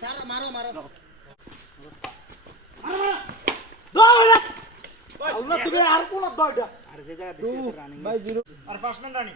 Sir মারো মারো আর কোন দয়টা বাই জিরো আর পাঁচ মিনিট রানি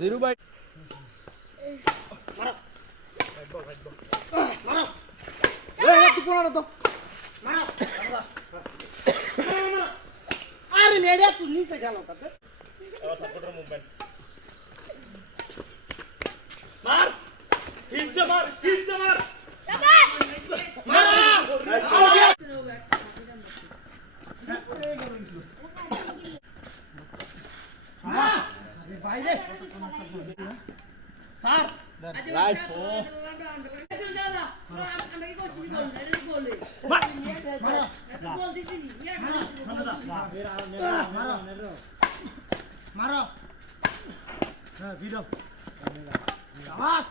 জিরো বাই এই একটু কোন তো মারো আরে মেরে তুই নিচে গেল কাতে মার হিজে মার হিজে মার বাইরে স্যার রাইট মারো মারো। হ্যাঁ ভিড়ো। আওয়াজ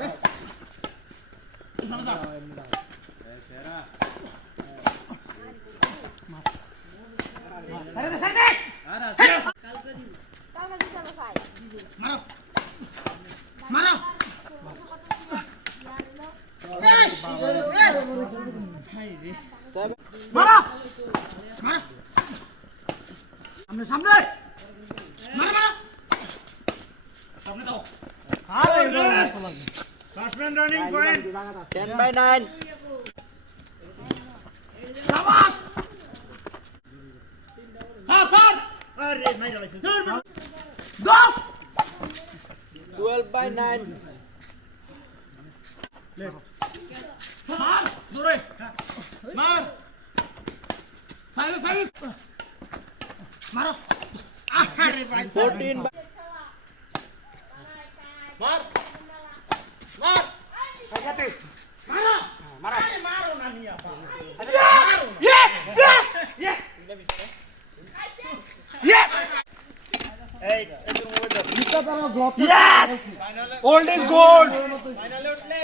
রে। মারো। মারো। মারো। মারো। সামনে সামনে মারো মারো। সামনে দাও। আরে minute running point ten by nine আওয়াজ স্যার স্যার আরে নাই ডালাইছে দাও। টুয়েলভ বাই নাইন মার জোরে মার। সাইলেন্স সাইলেন্স মারো আরে ভাই ফোরটিন মার মার মারো মারো আরে মারো না নিয়া ইয়েস ইয়েস ইয়েস এই একটু মোবাইল দাও ইয়েস ওল্ড ইজ গোল্ড ফাইনালে উঠলে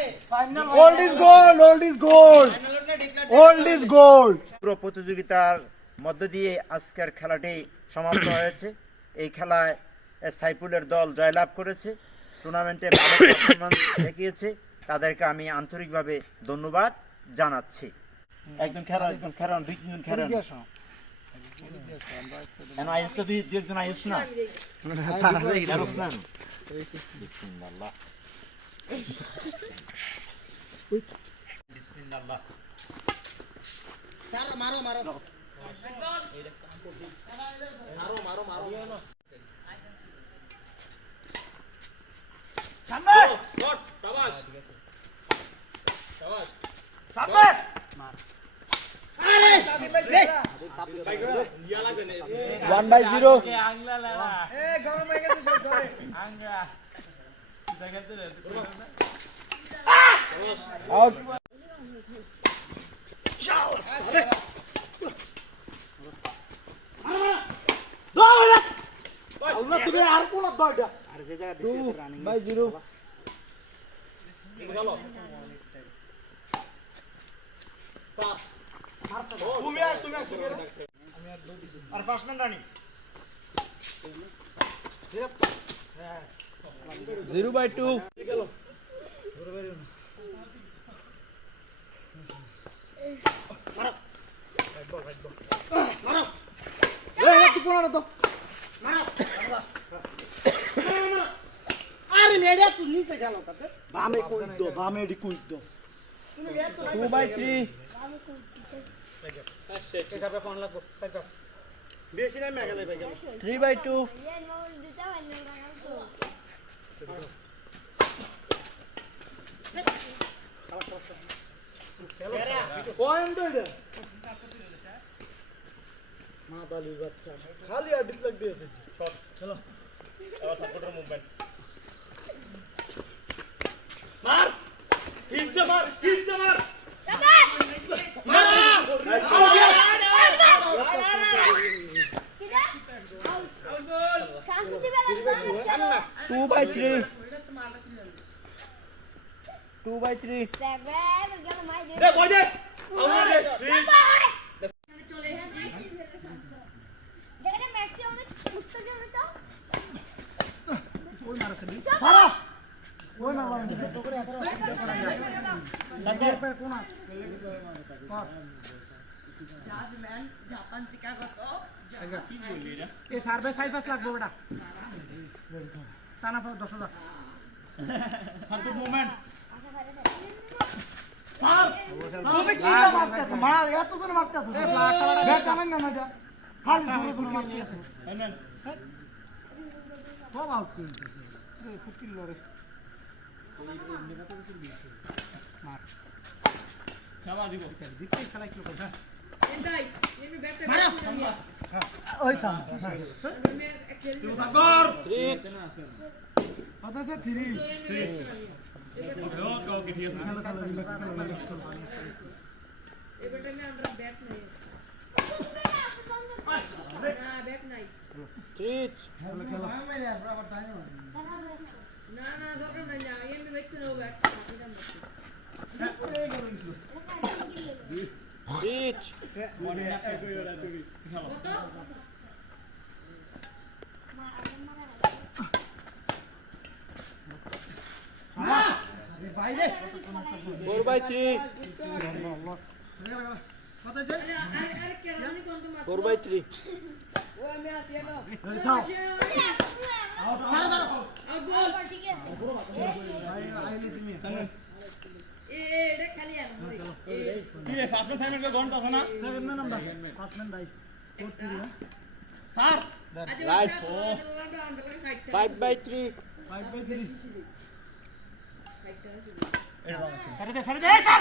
old is gold old is gold ফাইনালে উঠলে ডিক্লেয়ার ওল্ড ইজ গোল্ড পুরো প্রতিযোগিতার মধ্য দিয়ে আজকের খেলাটি সমাপ্ত হয়েছে। এই খেলায় সাইফুলের দল জয়লাভ করেছে। টুর্নামেন্টে ভালো দেখিয়েছে। তাদেরকে আমি আন্তরিকভাবে ধন্যবাদ জানাচ্ছি। একজন খেলা একজন খেলান দুই তিনজন খেলান আইস তো দুই দুই একজন আইস না? খেলোস না? বিসমিল্লাহ। বিসমিল্লাহ। স্যার মারো মারো। ইয়া লাগে না ওয়ান বাই জিরো গরম হয়ে গেছে আংলা দেখাতে দে জিরো গেল তুমি আর তুমি আর তুমি আর পাঁচ রানি। Zero by two. মারো। তো মারো। আরে মেরে তুই নিচে গেল কাতে বামে কই দো বামে ডি কই দো তুমি এত টু বাই থ্রি হিসাবে ফোন লাগবো সাইড পাস বেশি নাই মেঘালয় ভাই থ্রি বাই টু। পয়েন্ট মা বালি বাচ্চা। খালি আডিট লাগ দিয়েছে চলো আবার সাপোর্টার মুভমেন্ট মার! হিজে মার! হিজে মার! Two by three two by three সারাস ওই না লাইন একবার কোনা জাপান থেকে আগত কি বললি এটা এই সার্ভে সাইড পাস লাগবে বেটা টানা পর দশ হাজার গুড মোমেন্ট তুমি কি মারতেছো মা এত করে মারতেছো ব্যাট জানেন না না খালি জোরে জোরে মারতেছে সব আউট করে দিতেছে ফুটিল লরে খেলা দিব খেলা কি কত আছে 3 ওকে ওকে ঠিক আছে খেলা খেলা রিল্যাক্স খেলা মনে এক কই ওরা তুমি খেলা কত বাইরে four by three. Four by three five by three 5 by 3 সাইডটা আছে। এটা রং আছে সারি দে সারি দে স্যার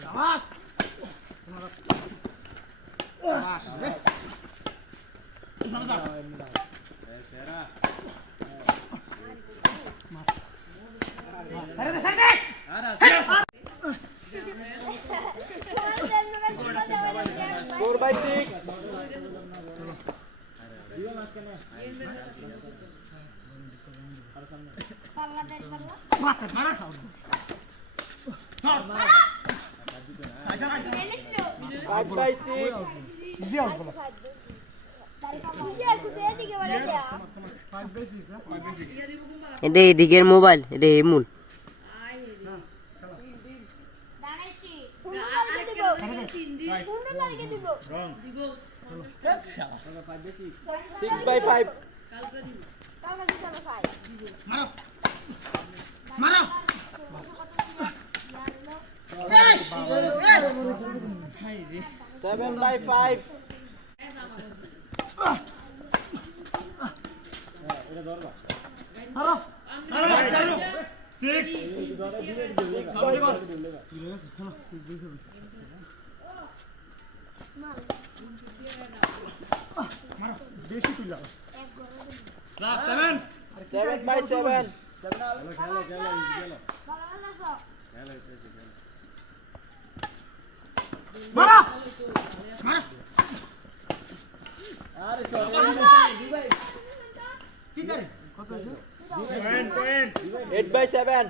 বাই সিক্স এমনি থেকে তুমি খাও দে এমনি এটা এদিকের মোবাইল এটা হেমুল six by five seven by five খেলো বেশি তুই সেভেন সেভেন বাই সেভেন মারো। মারো কি করে কত সেভেন 8 বাই 7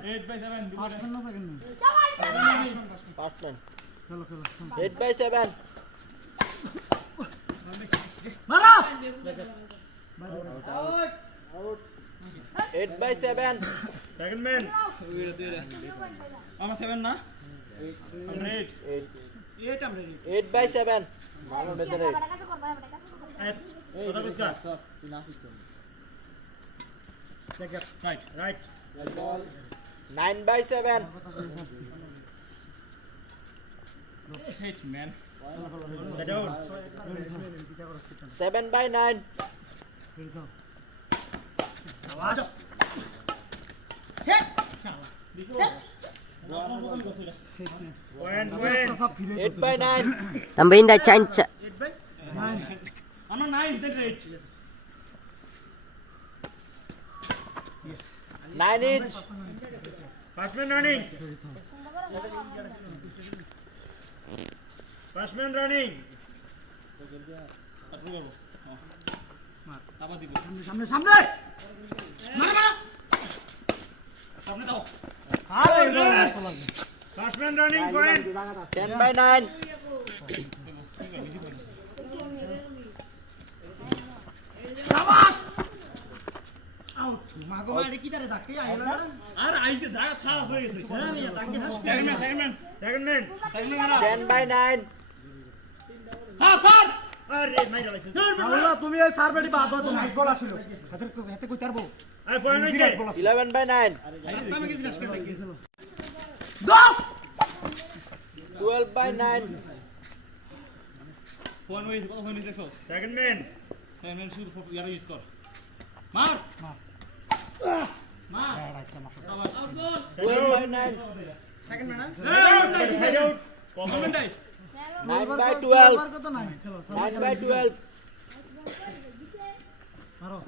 ফার্স্ট ম্যান না সেকেন্ড ম্যান ফার্স্ট ম্যান খেলো খেলো এইট বাই সেভেন মারো সেকেন্ড ম্যান আমার 7 না। 8 এইট আমরা রেডি এইট বাই সেভেন মামা বেতন কথা কইছা right right nine by seven hit man down seven by nine আওয়াজ point point eight by nine Tambahin dah canca. Eight by nine আমার নাই hit rate Nine each. Batsman running. Batsman running. তারপর দিব সামনে সামনে সামনে দাও আরে কত লাগবে Batsman running point. Ten by nine. Out মাগো মারি কি তারে ধাক্কে আইলা না? আর আইতে জায়গা খারাপ হয়ে গেছে। হ্যাঁ আমি তাকে হাস second man second man Second man. Second man Ten by nine. Sir sir আরে মাইরা লাইছে। তুমি এই সারবেটি বাদ দাও তুমি বল আসিল হাতে হাতে কই তারবো Eleven by nine. Twelve by nine. Phone হইছে কত ফোন হইছে দেখছ Second সেকেন্ড ম্যান শুধু ফটো ইউজ কর মার মার. কত. মারো Samas Nine by twelve. Second man. সামনে গেল সামনে গেল সামনে দাঁড়াও সামনে দাঁড়াও সামনে দাঁড়াও মার মতন যার মা মতন যাও মতন সাবাস গুড গুড আরে মার রে দাও আমি কই মার Twelve by Batsman nine. running. Side out.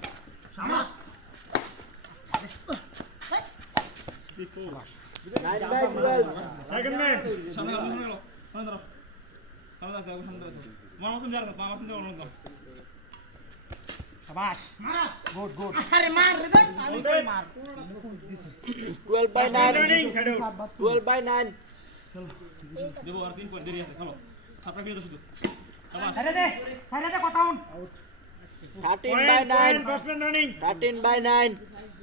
Twelve by nine. দেবো আর তিন পয়েন্ট দেরি আছে খেলো ছাপড়া ফিরে দাও শুধু আরে দে আরে দে কথা হুন Thirteen by Point. nine. Point. Batsman running. Thirteen by nine. তুই নিয়ে গেছি পয়েন্ট আইতো লাগলে একটা মার দৌড়ে মার সাইড সাইড সাইড করতে সিট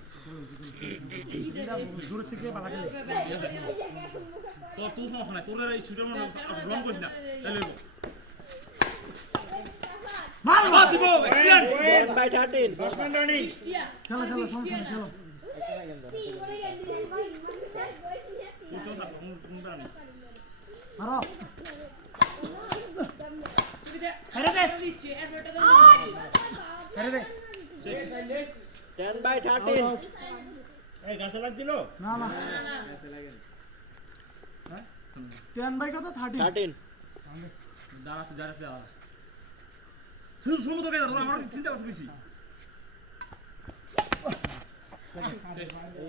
দূর থেকে গেলে তোর তুই সমস্যা নাই তোর এই ছুটের মনে রং করিস না। তাহলে মার দিব এক্সিলেন্ট. খেলো খেলো সমস্যা খেলো। দে। Ten by thirteen. এই গাছে লাগছিল না না টেন বাই কত থার্টি Thirteen. দাঁড়া তুই দাঁড়া শুধু শুনব তোকে তোর আমার চিন্তা করতে বেশি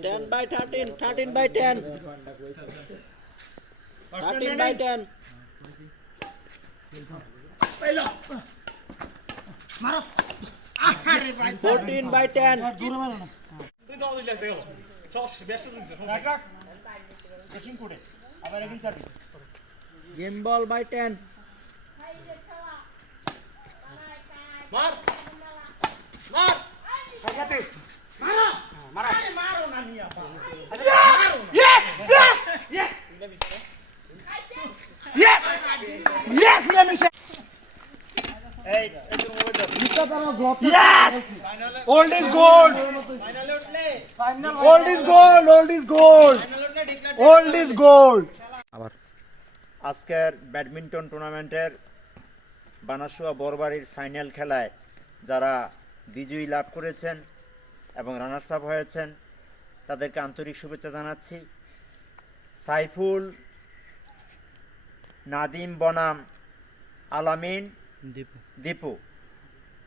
Ten by thirteen. Thirteen by ten. Batsman Thirteen by running. Ten. by মারো Fourteen by ten. দূরে মার না মারা তো আমাদের লাগছে গেল সব ব্যস্ত দিচ্ছে রাখ রাখ কোচিং করে আবার একদিন চাবি Game ball by ten. মার মার সাজাতে ইয়েস ইয়ামিং এই এই তোর মোবাইল দাও নিচে তারা block Yes! Old is gold! Old is gold! Old is gold! Old is gold! আজকের ব্যাডমিন্টন টুর্নামেন্টের বানাসুয়া বরবাড়ির ফাইনাল খেলায় যারা বিজয়ী লাভ করেছেন এবং রানার্স আপ হয়েছেন তাদেরকে আন্তরিক শুভেচ্ছা জানাচ্ছি সাইফুল নাদিম বনাম আলামিন দীপু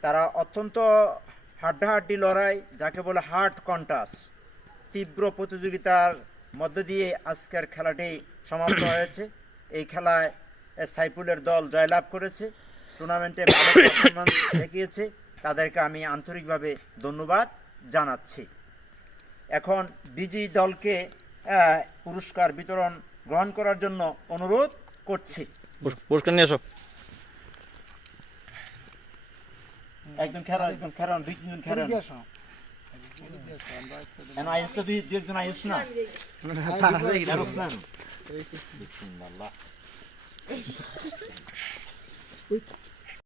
তারা অত্যন্ত হাড্ডাহাড্ডি লড়াই, যাকে বলে হার্ট কন্টাস্ট। তীব্র প্রতিযোগিতার মধ্য দিয়ে আজকের খেলাটি সমাপ্ত হয়েছে। এই খেলায় সাইফুলের দল জয়লাভ করেছে। টুর্নামেন্টে দেখিয়েছে। তাদেরকে আমি আন্তরিকভাবে ধন্যবাদ জানাচ্ছি। এখন বিজয়ী দলকে পুরস্কার বিতরণ গ্রহণ করার জন্য অনুরোধ করছি। পুরস্কার নিয়ে একজন খেলা একজন খেলান দুই তিনজন খেলান এখন আইস তো দুই দুই একজন আইস না খেলোস না বিসমিল্লাহ